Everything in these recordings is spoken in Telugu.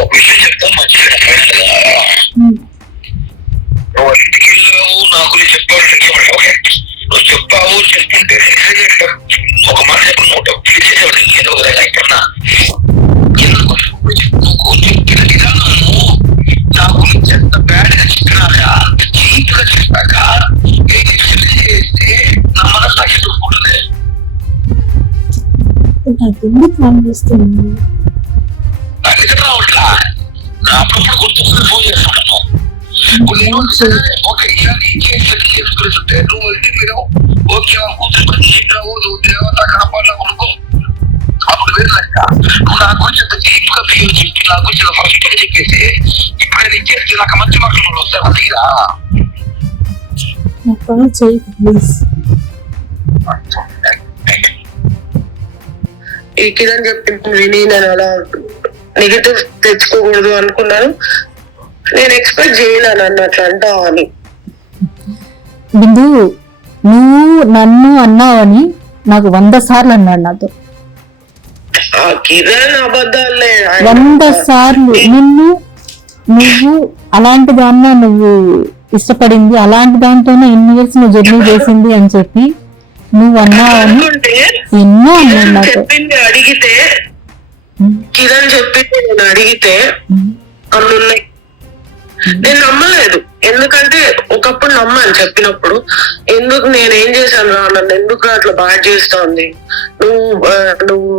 ఒక విషయం చెప్తాను మంచిగా. నువ్వు ఇంటికి వెళ్ళావు, నా గురించి చెప్పావు, ఓకే నువ్వు చెప్పావు చెప్పుంటే ఒక మాట చెప్పు, నువ్వు డబ్బులు ఇచ్చేసేవాడు ఏదో ఎక్కడన్నా ఎందుకు చెప్పిన విధానము నా గురించి ఎంత బ్యాడ్ గా చెప్పినాక అంత చీప్ గా చెప్పాక చేస్తే నా మనసు అయ్యేటప్పుడు అందుకని రావట్లా అప్పుడప్పుడు గుర్తొస్తుంది ఫోన్ చేస్తున్నాను. ఒక చేసుకుంటే నువ్వు ఇంటికి పోయినావు, ఓకే కూతురు చెప్పావు, నువ్వు దేవత కాపాడావు అనుకో, అప్పుడు వేరు లెక్క. నువ్వు నా గురించి అంత చీప్ గా ఫీల్ చెప్పి నా గురించి ఫస్ట్ గా చెప్పేసి ఇప్పుడు నేను ఇచ్చేస్తే నాకు మంచి మార్కులు వస్తాయి. అందుకేరా ఈ కిరణ్ చెప్పింది విని నేను అలా నెగిటివ్ తెచ్చుకోకూడదు అనుకున్నాను. నేను ఎక్స్పెక్ట్ చేయలేను అన్నట్లు అంటావు అని. బిందు, నువ్వు నన్ను అన్నావని నాకు 100 సార్లు అన్నాడు నాతో. కిరణ్ అబద్ధాలే 100 సార్లు. నువ్వు అలాంటి దాన్న నువ్వు ఇష్టపడింది, అలాంటి దాంతోనే ఎన్ని ఇయర్స్ నువ్వు జర్నీ చేసింది అని చెప్పి నువ్వు అన్నావని ఎన్నో అన్నాడు నాతో. చెప్పింది అడిగితే, కిరణ్ చెప్పింది నేను అడిగితే అన్నున్నాయి. నేను నమ్మలేదు, ఎందుకంటే ఒకప్పుడు నమ్మాను చెప్పినప్పుడు. ఎందుకు నేనేం చేశాను రా, నన్ను ఎందుకు అట్లా బాగా చేస్తోంది, నువ్వు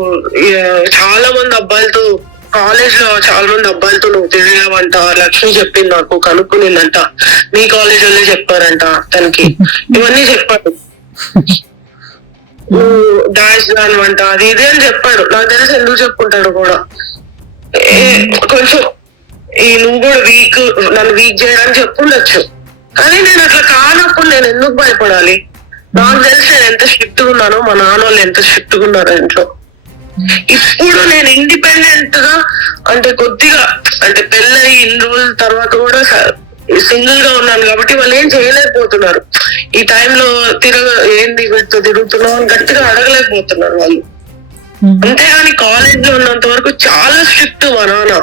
చాలా మంది అబ్బాయిలతో కాలేజ్ లో చాలా మంది అబ్బాయిలతో నువ్వు తిరిగావంట, లక్ష్మి చెప్పింది నాకు, కనుక్కునిందంట, మీ కాలేజ్ వాళ్ళే చెప్పారంట తనకి, ఇవన్నీ చెప్పాడు. నువ్వు డాన్స్ దానివంట అది ఇది అని చెప్పాడు. నాకు తెలిసి ఎందుకు చెప్పుకుంటాడు కూడా. కొంచెం నువ్వు కూడా నన్ను వీక్ చేయడానికి చెప్పుండొచ్చు, కానీ నేను అట్లా కానప్పుడు నేను ఎందుకు భయపడాలి? నాకు తెలిసి నేను ఎంత స్ట్రిక్ట్ ఉన్నానో, మా నాన్న వాళ్ళు ఎంత స్ట్రిక్ట్ ఉన్నారు ఇంట్లో. ఇప్పుడు నేను ఇండిపెండెంట్ గా అంటే కొద్దిగా అంటే పెళ్ళయి ఇన్ని రోజుల తర్వాత కూడా సింగిల్ గా ఉన్నాను కాబట్టి వాళ్ళు ఏం చేయలేకపోతున్నారు. ఈ టైంలో ఏంది వీటితో తిరుగుతున్నావు అని గట్టిగా అడగలేకపోతున్నారు వాళ్ళు. అంతేగాని కాలేజ్ లో ఉన్నంత వరకు చాలా స్ట్రిక్ట్ మా నాన్న.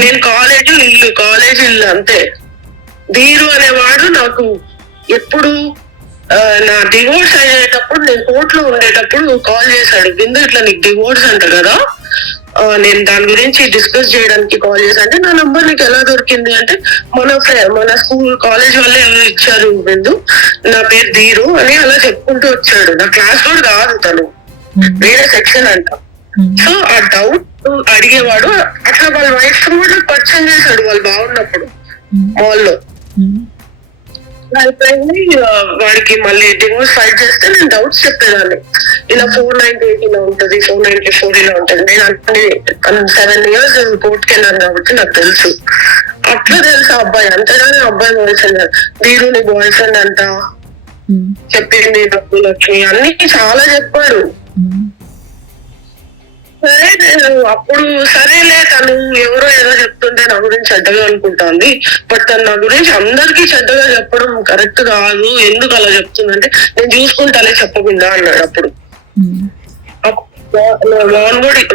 నేను కాలేజ్ ఇల్లు అంతే. ధీరు అనేవాడు నాకు ఎప్పుడు నా డివోర్స్ అయ్యేటప్పుడు, నేను కోర్టులో ఉండేటప్పుడు కాల్ చేశాడు, బిందు ఇట్లా నీకు డివోర్స్ అంట కదా, నేను దాని గురించి డిస్కస్ చేయడానికి కాల్ చేశాను. అంటే నా నంబర్ నీకు ఎలా దొరికింది అంటే, మన స్కూల్ కాలేజ్ వాళ్ళే ఎవరు ఇచ్చారు బిందు, నా పేరు ధీరు అని అలా చెప్పుకుంటూ వచ్చాడు. నా క్లాస్ కూడా కాదు తను, వేరే సెక్షన్ అంట. సో ఆ డౌట్ అడిగేవాడు. అట్లా వాళ్ళ వైఫ్ కూడా పరిచయం చేశాడు వాళ్ళు బాగున్నప్పుడు మాల్లో. వాడికి మళ్ళీ డివోర్స్ ఫైట్ చేస్తే నేను డౌట్స్ చెప్పేదాన్ని, ఇలా 498 ఇలా ఉంటది, 494 ఇలా ఉంటది. నేను అంటే 7 years కోర్టుకి వెళ్ళాను కాబట్టి నాకు తెలుసు. అట్లా తెలుసు అబ్బాయి, అంతేగాని అబ్బాయి బాయ్ ఫ్రెండ్ వీరు నీ బాయ్ ఫ్రెండ్ అంట చెప్పింది డబ్బులకి అన్ని చాలా చెప్పాడు. సరే నేను అప్పుడు సరేలే తను ఎవరో ఏదో చెప్తుంటే నా గురించి చెడ్డగా అనుకుంటాంది, బట్ తను నా గురించి అందరికీ చెడ్డగా చెప్పడం కరెక్ట్ కాదు, ఎందుకు అలా చెప్తుందంటే నేను చూసుకుంటానే చెప్పకుండా అన్నాడు. అప్పుడు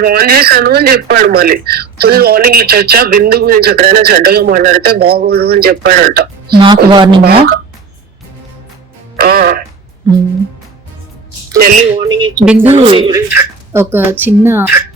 వాన్ చేశాను అని చెప్పాడు. మళ్ళీ ఫుల్ వార్నింగ్ ఇచ్చొచ్చా, బిందు గురించి ఎక్కడైనా చెడ్డగా మాట్లాడితే బాగోదు అని చెప్పాడంట. ఒక చిన్న